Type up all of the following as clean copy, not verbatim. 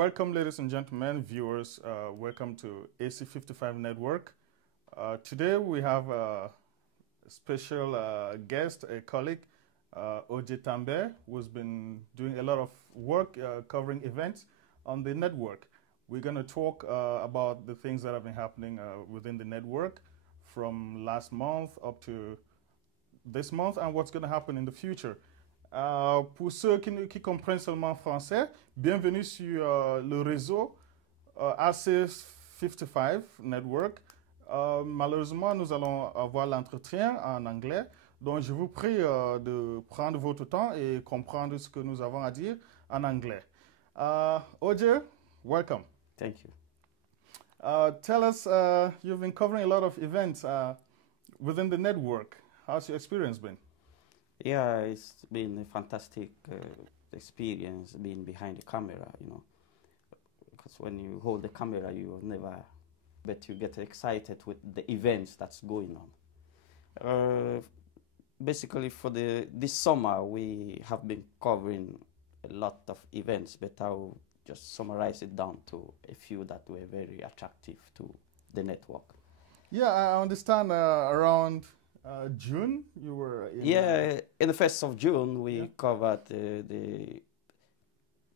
Welcome, ladies and gentlemen, viewers. Welcome to AC55 network. Today we have a special guest, a colleague, OJ Tambe, who's been doing a lot of work covering events on the network. We're going to talk about the things that have been happening within the network from last month up to this month and what's going to happen in the future. Pour ceux qui comprennent seulement français, bienvenue sur le réseau AC55 network. Malheureusement, nous allons avoir l'entretien en anglais, donc je vous prie de prendre votre temps et comprendre ce que nous avons à dire en anglais. OJ, welcome. Thank you. Tell us, you've been covering a lot of events within the network. How's your experience been? Yeah, it's been a fantastic experience being behind the camera, you know, because when you hold the camera, but you get excited with the events that's going on. Basically, for this summer, we have been covering a lot of events, but I'll just summarize it down to a few that were very attractive to the network. Yeah, I understand around June, you were in... Yeah, in the 1st of June, we covered the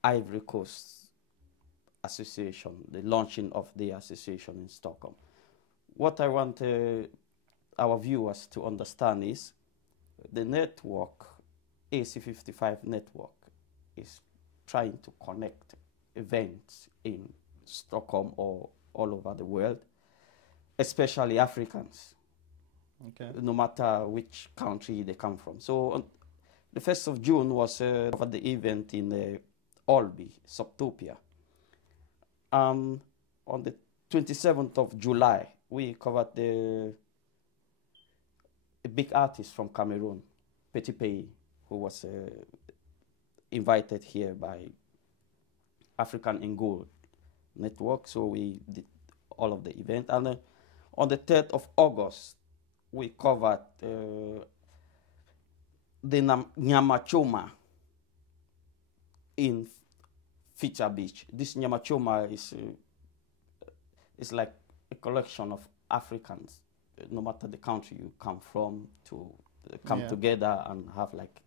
Ivory Coast Association, the launching of the association in Stockholm. What I want our viewers to understand is the network, AC55 network, is trying to connect events in Stockholm or all over the world, especially Africans. Okay. No matter which country they come from. So on the 1st of June was for the event in Alby, Subtopia. On the 27th of July, we covered a big artist from Cameroon, Petit Pays, who was invited here by African in Gold Network. So we did all of the event. And on the 3rd of August, we covered the Nyamachoma in Feature Beach. This Nyamachoma is like a collection of Africans, no matter the country you come from, to come together and have like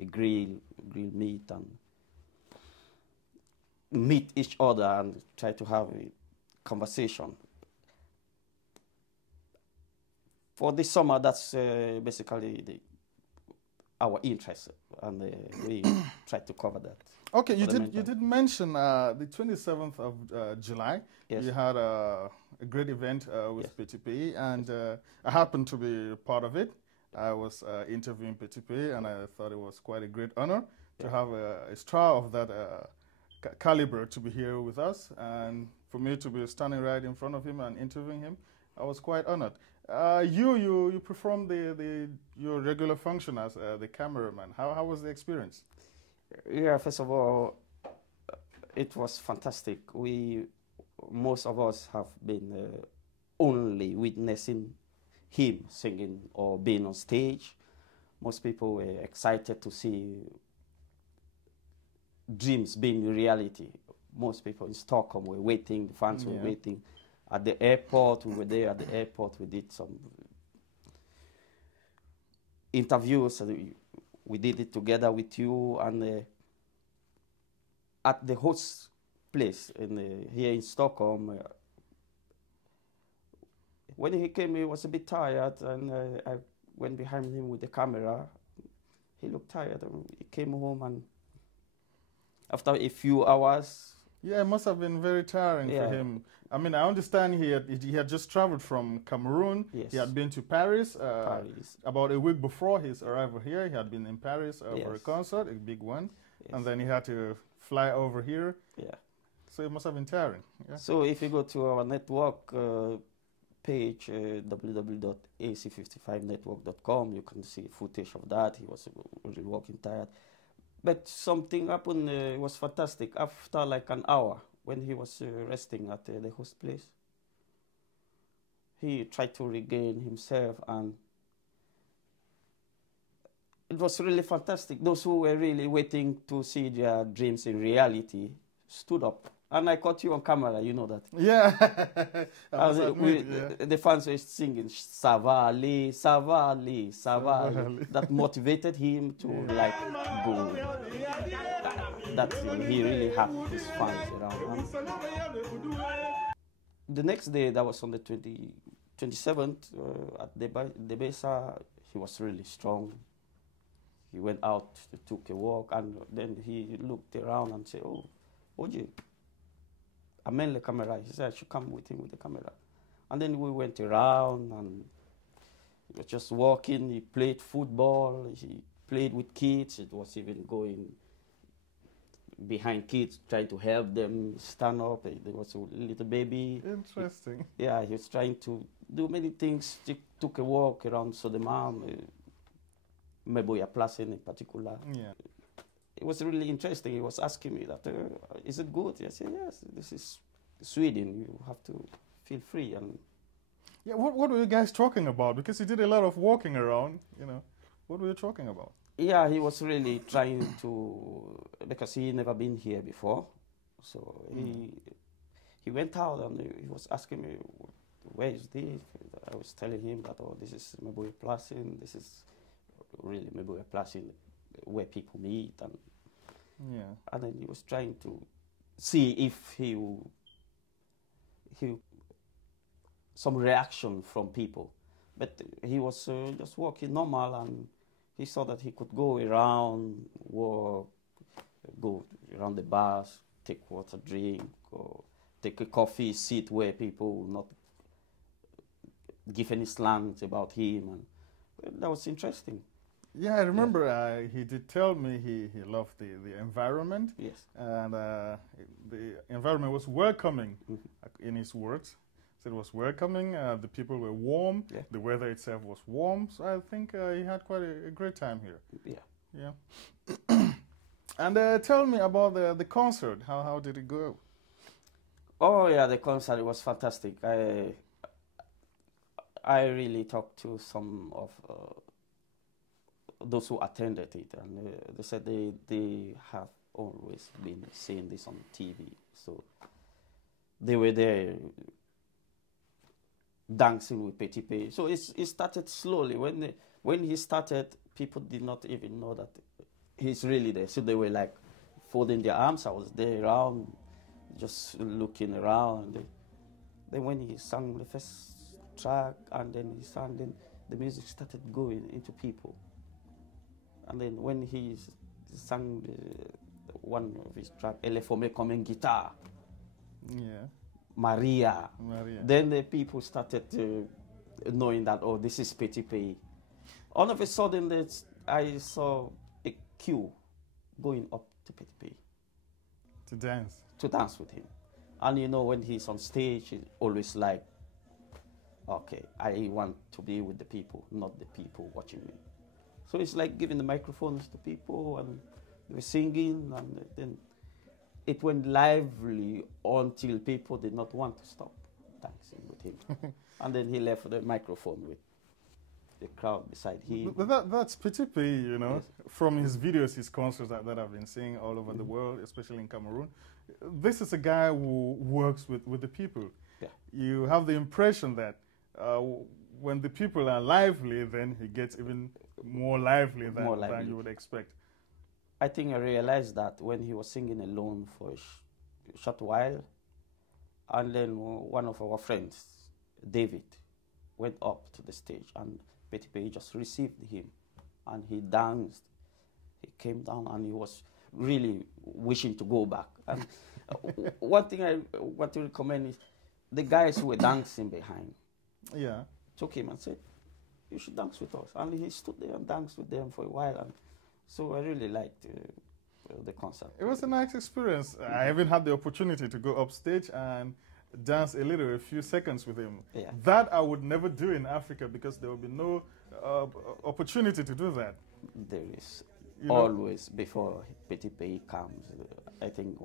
a grill meat and meet each other and try to have a conversation. For this summer, that's basically our interest, and we try to cover that. Okay, you did mention the 27th of July. Yes. You had a great event with Petit Pays, and I happened to be part of it. I was interviewing Petit Pays, and I thought it was quite a great honor to have a star of that caliber to be here with us, and for me to be standing right in front of him and interviewing him. I was quite honored. You performed your regular function as the cameraman. How was the experience? Yeah, first of all, it was fantastic. Most of us have been only witnessing him singing or being on stage. Most people were excited to see dreams being reality. Most people in Stockholm were waiting, the fans were waiting. At the airport, we were there at the airport. We did some interviews. We did it together with you. And at the host place here in Stockholm, when he came, he was a bit tired. And I went behind him with the camera. He looked tired. And he came home. And after a few hours... Yeah, it must have been very tiring for him. I mean, I understand he had just traveled from Cameroon. Yes. He had been to Paris. About a week before his arrival here. He had been in Paris for a concert, a big one. Yes. And then he had to fly over here. Yeah. So it must have been tiring. Yeah. So if you go to our network page, www.ac55network.com, you can see footage of that. He was really working tired. But something happened, it was fantastic. After like an hour, when he was resting at the host place, he tried to regain himself, and it was really fantastic. Those who were really waiting to see their dreams in reality stood up And I caught you on camera, you know that. Yeah, I must admit, yeah. The fans were singing Savali, Savali, Savali. That motivated him to like go. That he really had his fans around. The next day, that was on the 27th at Debesa, he was really strong. He went out, took a walk, and then he looked around and said, "Oh, Oji, I meant the camera." He said I should come with him with the camera. And then we went around and he was just walking. He played football. He played with kids. It was even going behind kids, trying to help them stand up. There was a little baby. Interesting. He was trying to do many things. He took a walk around Sodemam, Meboya Place in particular. Yeah. It was really interesting. He was asking me that, is it good? I said, yes, this is Sweden. You have to feel free. And yeah, what were you guys talking about? Because you did a lot of walking around, you know. What were you talking about? yeah, he was really trying to, because he never been here before. So he went out and he was asking me, where is this? I was telling him that, oh, this is Meboya Placin. This is really Meboya Placin, where people meet. And then he was trying to see if he some reaction from people. But he was just walking normal, and he saw that he could go around, walk, go around the bars, take water, drink, or take a coffee, sit where people will not give any slangs about him. And that was interesting. Yeah, I remember he did tell me he loved the environment. Yes. And the environment was welcoming, in his words. So it was welcoming, the people were warm, the weather itself was warm. So I think he had quite a great time here. Yeah. Yeah. And tell me about the concert. How did it go? Oh, yeah, the concert was fantastic. I really talked to some of those who attended it, and they said they have always been seeing this on TV. So they were there dancing with Petit Pay. So it started slowly. When he started, people did not even know that he's really there. So they were like folding their arms. I was there around, just looking around. Then when he sang the first track, and then he sang, then the music started going into people. And then when he sang one of his tracks, Elle faut me comme un guitar. Yeah. Maria. Then the people started knowing that, oh, this is Petit Pay. All of a sudden, I saw a queue going up to Petit Pay. To dance? To dance with him. And you know, when he's on stage, he's always like, okay, I want to be with the people, not the people watching me. So it's like giving the microphones to people, and they were singing, and then it went lively until people did not want to stop dancing with him. And then he left the microphone with the crowd beside him. But that's Petit Pay, you know, yes. From his videos, his concerts that I've been seeing all over the world, especially in Cameroon. This is a guy who works with the people. Yeah. You have the impression that when the people are lively, then he gets even more lively than you would expect. I think I realized that when he was singing alone for a short while, and then one of our friends, David, went up to the stage, and Petit Pay just received him, and he danced. He came down, and he was really wishing to go back. And one thing I want to recommend is the guys who were dancing behind. Yeah. Took him and said, you should dance with us. And he stood there and danced with them for a while. And so I really liked the concert. It was a nice experience. I even had the opportunity to go upstage and dance a few seconds with him. Yeah. That I would never do in Africa, because there will be no opportunity to do that. There is always, before Petit Pay comes, I think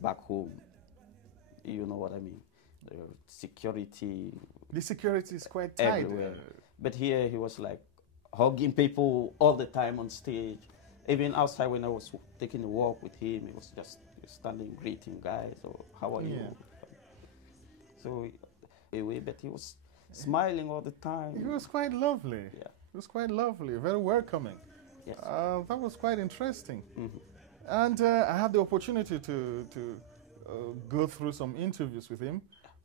back home, you know what I mean. The security. The security is quite tight. Everywhere. But here he was like hugging people all the time on stage. Even outside when I was taking a walk with him, it was just standing greeting guys, or how are you? So away, but he was smiling all the time. He was quite lovely. Yeah. He was quite lovely, very welcoming. Yes. That was quite interesting. Mm-hmm. And I had the opportunity to go through some interviews with him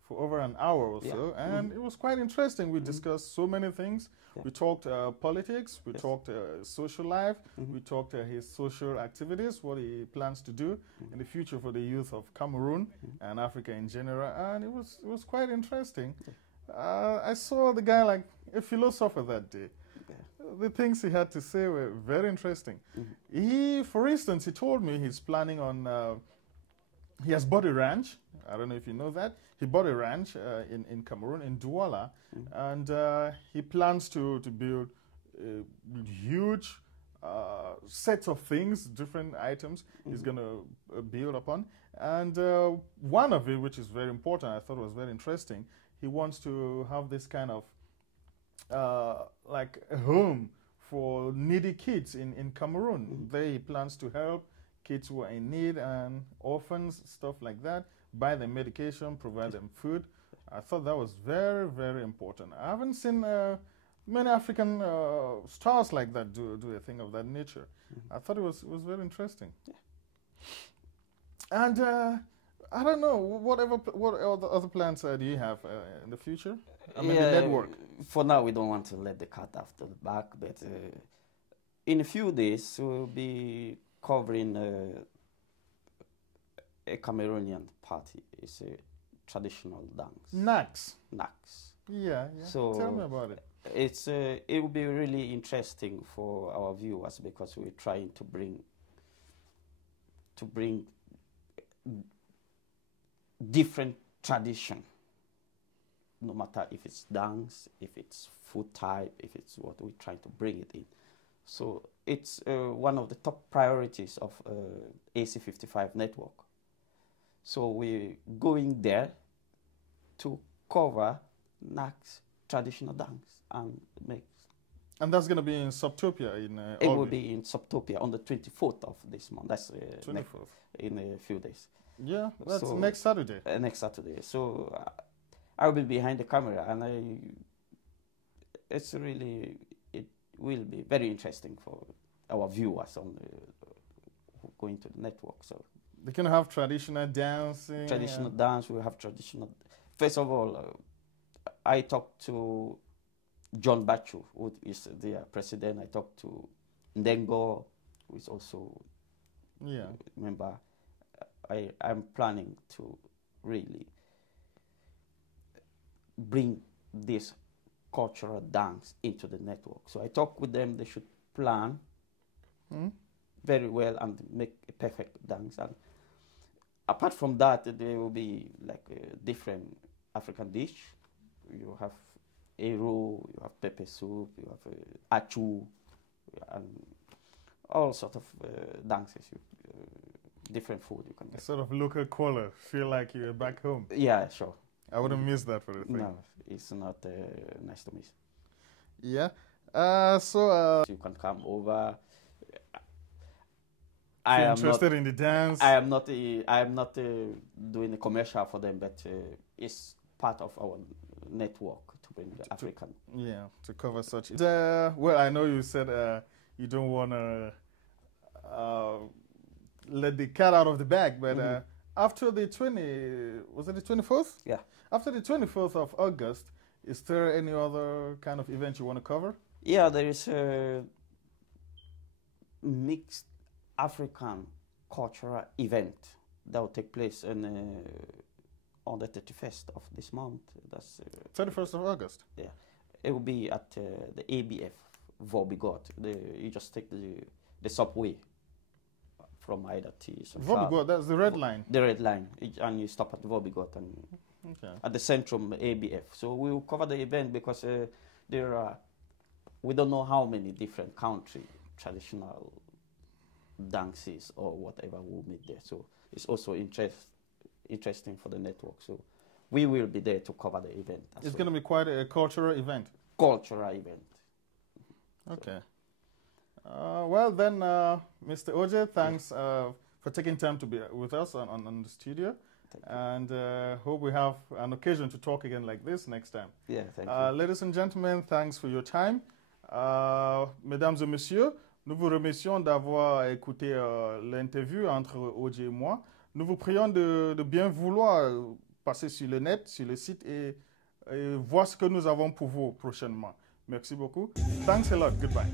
for over an hour or so, and it was quite interesting. We discussed so many things. Yeah. We talked politics, we talked social life, we talked his social activities, what he plans to do in the future for the youth of Cameroon and Africa in general, and it was quite interesting. I saw the guy like a philosopher that day. The things he had to say were very interesting. He, for instance, he told me he's planning on, he has bought a ranch. I don't know if you know that. He bought a ranch in Cameroon, in Douala, and he plans to build a huge set of things, different items he's going to build upon. And one of it, which is very important, I thought was very interesting, he wants to have this kind of like a home for needy kids in Cameroon. There he plans to help kids who are in need and orphans, stuff like that, buy them medication, provide them food. I thought that was very, very important. I haven't seen many African stars like that do a thing of that nature. I thought it was very interesting. And I don't know, what other plans do you have in the future? I mean, the network. For now, we don't want to let the cat after the bag, but in a few days, we'll be covering a Cameroonian party. It's a traditional dance. Nax. Nax. Yeah. So tell me about it. It will be really interesting for our viewers because we're trying to bring different tradition, no matter if it's dance, if it's food type, if it's what we're trying to bring it in. So it's one of the top priorities of AC55 network. So we're going there to cover Nax traditional dance and make. And that's going to be in Subtopia in It will be in Subtopia on the 24th of this month. That's 24th. In a few days. Yeah, that's next Saturday. Next Saturday. So I will be behind the camera, and it will be very interesting for our viewers on going to the network. So they can have traditional dancing. Traditional dance. We have traditional. First of all, I talked to John Bachu, who is the president. I talked to Ndengo, who is also member. I'm planning to really bring this cultural dance into the network. So I talked with them. They should plan very well and make a perfect dance. And apart from that, there will be like a different African dish. You have eru, you have pepper soup, you have achu, and all sorts of dances. Different food you can get. Sort of local color. Feel like you're back home. Yeah, sure. I wouldn't miss that for the thing. No, it's not nice to miss. Yeah. You can come over. I am interested in the dance. I am not doing a commercial for them, but it's part of our network to bring the African. Yeah, to cover such. Well, I know you said you don't want to let the cat out of the bag, but after the 24th? Yeah. After the 24th of August, is there any other kind of event you want to cover? Yeah, there is a mixed African cultural event that will take place on the 31st of this month. That's 31st of August? Yeah. It will be at the ABF Vorbigot. You just take the subway from Ida T. Vorbigot, that's the red line? The red line. And you stop at Vorbigot and at the Centrum ABF. So we will cover the event because there are, we don't know how many different country traditional dances or whatever we'll meet there. So it's also interesting for the network. So we will be there to cover the event. It's going to be quite a cultural event. Cultural event. Okay. Well then, Mr. Oje, thanks for taking time to be with us on the studio. And hope we have an occasion to talk again like this next time. Yeah, thank you. Ladies and gentlemen, thanks for your time. Mesdames et messieurs, nous vous remercions d'avoir écouté l'interview entre OJ et moi. Nous vous prions de bien vouloir passer sur le net, sur le site et voir ce que nous avons pour vous prochainement. Merci beaucoup. Thanks a lot. Goodbye.